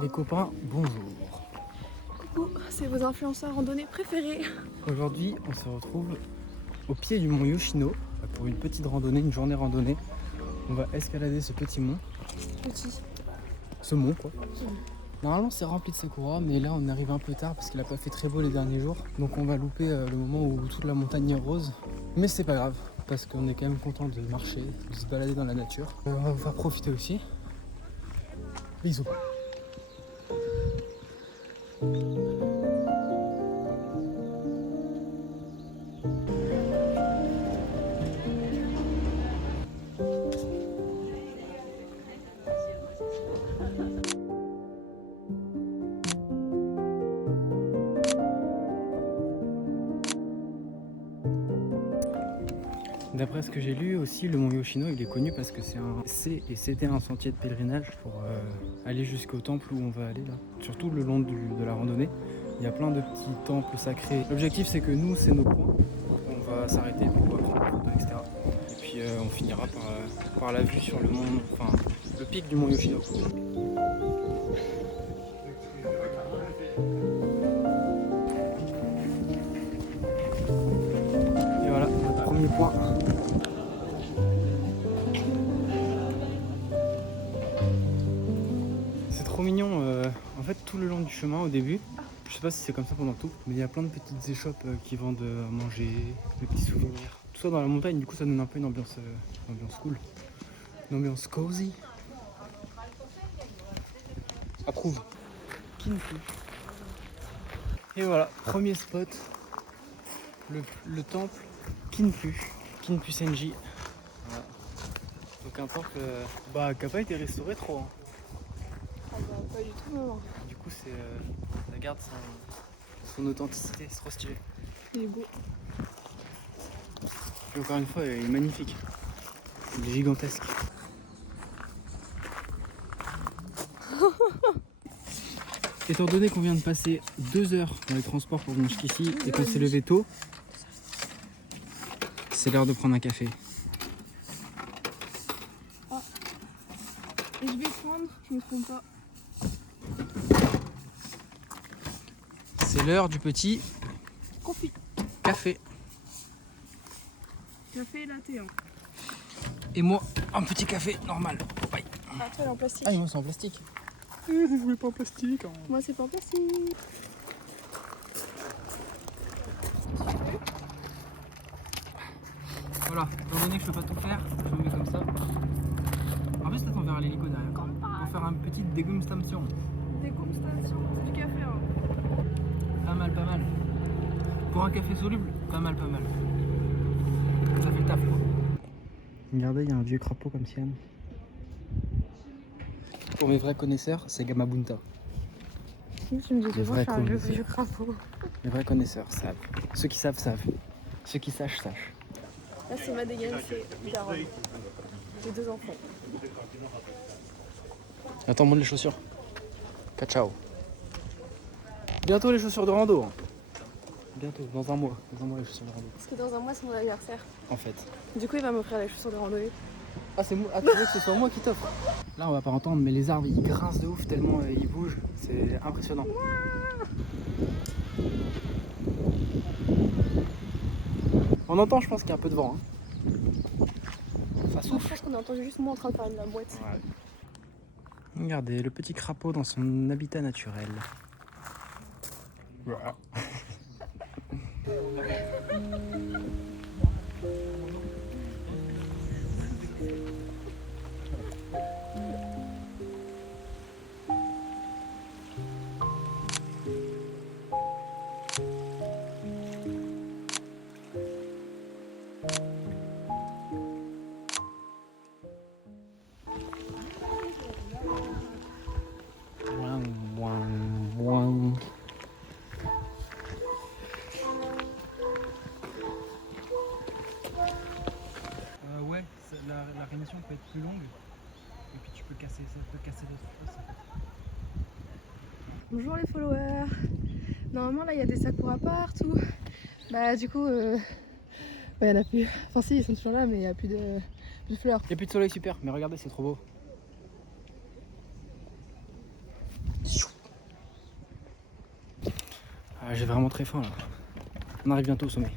Les copains, bonjour. Coucou, c'est vos influenceurs randonnées préférés. Aujourd'hui, on se retrouve au pied du mont Yoshino pour une petite randonnée, une journée randonnée. On va escalader ce petit mont, Petit. ce mont quoi. Normalement c'est rempli de sakura, mais là on arrive un peu tard parce qu'il a pas fait très beau les derniers jours. Donc on va louper le moment où toute la montagne est rose. Mais c'est pas grave, parce qu'on est quand même content de marcher, de se balader dans la nature. On va vous faire profiter aussi. Bisous. D'après ce que j'ai lu aussi, le mont Yoshino il est connu parce que c'était un sentier de pèlerinage pour aller jusqu'au temple où on va aller là. Surtout le long de la randonnée, il y a plein de petits temples sacrés. L'objectif c'est que nous c'est nos points, on va s'arrêter pour prendre des photos, etc. Et puis on finira par la vue sur le mont, enfin le pic du mont Yoshino. Et voilà, notre premier point. C'est trop mignon, en fait tout le long du chemin au début, je sais pas si c'est comme ça pendant tout, mais il y a plein de petites échoppes qui vendent à manger, des petits souvenirs. Tout ça dans la montagne, du coup ça donne un peu une ambiance cool, une ambiance cozy. Approuve. Kinfu. Et voilà, premier spot, le temple Kinfu, Kinfu Senji. Voilà. Donc un temple qui n'a pas été restauré trop. Hein. Ah bah pas du tout, non. Du coup ça garde son authenticité, c'est trop stylé. Il est beau. Et encore une fois, il est magnifique. Il est gigantesque. Étant donné qu'on vient de passer 2 heures dans les transports pour venir jusqu'ici et qu'on s'est levé tôt, c'est l'heure de prendre un café. Ah. Et je vais prendre, je me trompe pas. C'est l'heure du petit Confit. café. Café latte. Hein. Et moi, un petit café normal. Bye. Ah, toi, elle est en plastique. Ah, et moi, c'est en plastique. Vous voulez pas en plastique hein. Moi, c'est pas en plastique. Voilà, étant donné que je peux pas tout faire, je me mets comme ça. En plus, peut-être on verra l'hélico derrière. On va faire une petite dégustation. Dégustation du café. Hein. Pas mal, pas mal. Pour un café soluble, pas mal, pas mal. Ça fait le taf, quoi. Regardez, il y a un vieux crapaud comme Siam. Pour mes vrais connaisseurs, c'est Gamabunta. Tu me dis souvent, je suis un vieux crapaud. Les vrais connaisseurs savent. Ceux qui savent, savent. Ceux qui sachent, sachent. Là, c'est ma dégaine, c'est Daronne. J'ai 2 enfants. Attends, monte les chaussures. Ciao. Bientôt les chaussures de rando. Hein. Bientôt, dans un mois. Dans un mois les chaussures de rando. Parce que dans un mois, c'est mon anniversaire. En fait. Du coup, il va m'offrir les chaussures de randonnée. Ah, c'est moi. Ah, tu veux que ce soit moi qui t'offre. Là, on va pas entendre, mais les arbres ils grincent de ouf tellement ils bougent. C'est impressionnant. On entend, je pense qu'il y a un peu de vent. Hein. Ça Je souffle. pense qu'on a entendu juste moi en train de faire de la boîte. Ouais. Regardez, le petit crapaud dans son habitat naturel. Ouais, la rémission peut être plus longue et puis tu peux casser, ça peut casser d'autres choses. Bonjour les followers. Normalement là il y a des sakuras partout. Bah du coup il y en a plus. Enfin si ils sont toujours là mais il n'y a plus de fleurs. Il n'y a plus de soleil super, mais regardez c'est trop beau. J'ai vraiment très faim là. On arrive bientôt au sommet.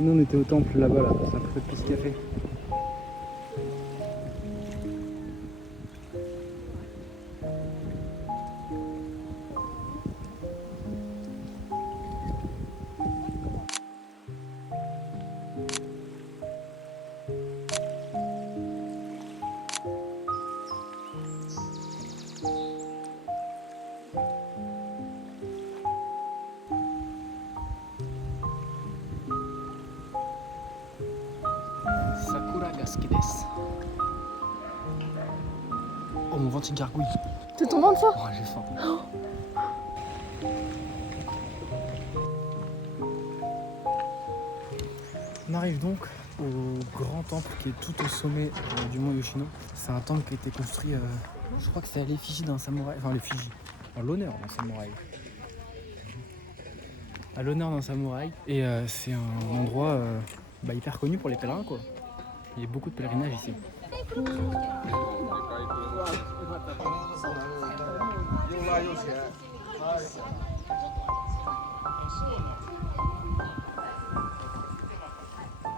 Nous on était au temple là-bas, là, c'est un peu de piste café. Sakura ga suki desu. Oh mon ventre il gargouille. T'es tombé en dessous? Oh j'ai faim. On arrive donc au grand temple qui est tout au sommet du mont Yoshino. C'est un temple qui a été construit, je crois que c'est à l'effigie d'un samouraï, enfin l'effigie, en l'honneur d'un samouraï. À l'honneur d'un samouraï. Et c'est un endroit hyper connu pour les pèlerins quoi. Il y a beaucoup de pèlerinage ici. Le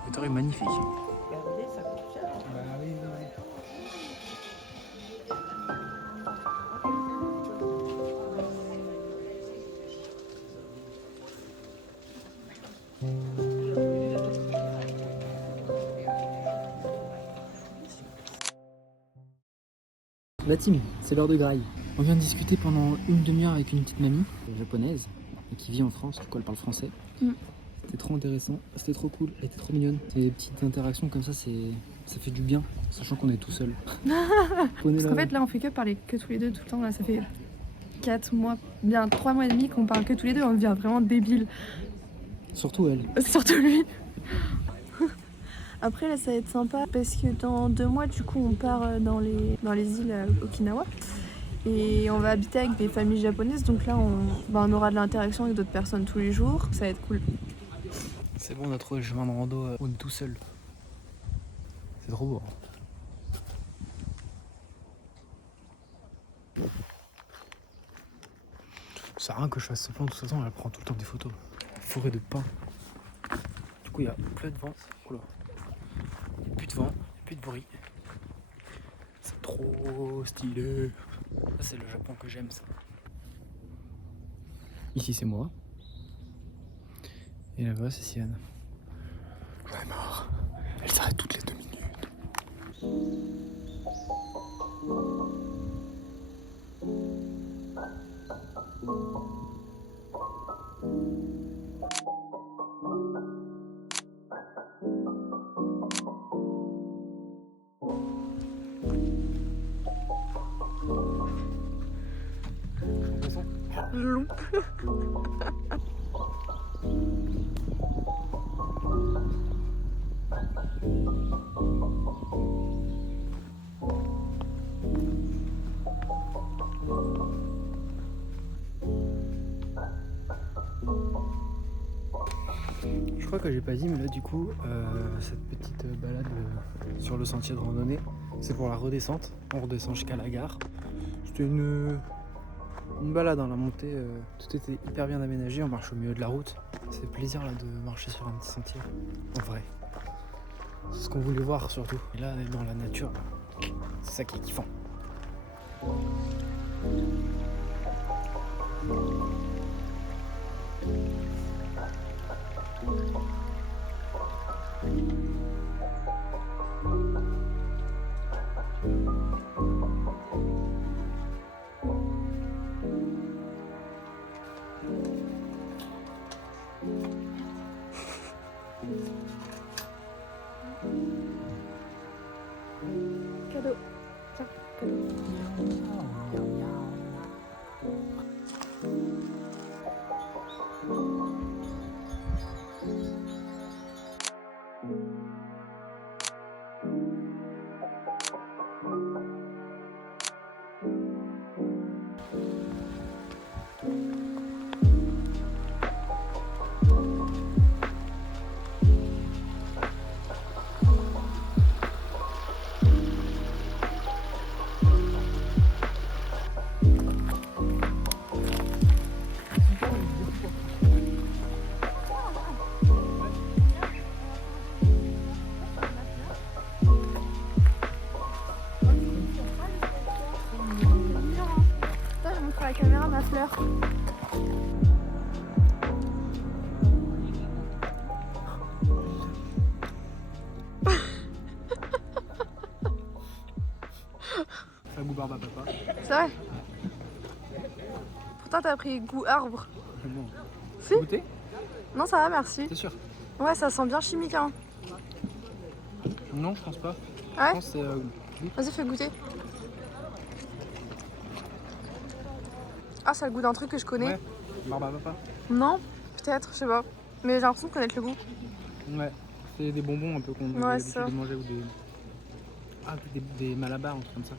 hauteur est magnifique. La team, c'est l'heure de graille. On vient de discuter pendant une demi-heure avec une petite mamie japonaise et qui vit en France, du coup elle parle français. C'était trop intéressant, c'était trop cool, elle était trop mignonne. Ces petites interactions comme ça, ça fait du bien, sachant qu'on est tout seul. Parce qu'en fait là on fait que parler que tous les deux tout le temps, là ça fait 4 mois, bien 3 mois et demi qu'on parle que tous les deux, on devient vraiment débile. Surtout elle. Surtout lui. Après là ça va être sympa parce que dans 2 mois du coup on part dans les îles Okinawa et on va habiter avec des familles japonaises, donc là on aura de l'interaction avec d'autres personnes tous les jours, ça va être cool. C'est bon, on a trouvé le chemin de rando, on est tout seul. C'est trop beau. Ça sert à rien que je fasse ce plan, de toute façon elle prend tout le temps des photos. Forêt de pins. Du coup il y a plein de vent. Oula. Il n'y a plus de vent, il n'y a plus de bruit. C'est trop stylé. Ça c'est le Japon que j'aime ça. Ici c'est moi. Et là-bas c'est Siane. J'en ai marre. Elle s'arrête toutes les 2 minutes. Long. Je crois que j'ai pas dit, mais là du coup, cette petite balade sur le sentier de randonnée, c'est pour la redescente. On redescend jusqu'à la gare. C'était une balade dans la montée, tout était hyper bien aménagé, on marche au milieu de la route. Ça fait plaisir là de marcher sur un petit sentier, en vrai. C'est ce qu'on voulait voir surtout. Et là, d'être dans la nature, c'est ça qui est kiffant. Cadeau. Tiens, cadeau. ma fleur. Ça goût barbe à papa. C'est vrai. Pourtant t'as pris goût arbre. Bon. Si. Goûter? Non ça va merci. T'es sûr? Ouais ça sent bien chimique hein. Non, je pense pas. Ouais. Je pense que c'est... Vas-y fais goûter. Ah ça a le goût d'un truc que je connais. Ouais, barbe à papa. Non, peut-être, je sais pas. Mais j'ai l'impression de connaître le goût. Ouais, c'est des bonbons un peu qu'on a Ouais, l'habitude ça. de manger ou des... Ah, des malabars, un truc comme ça.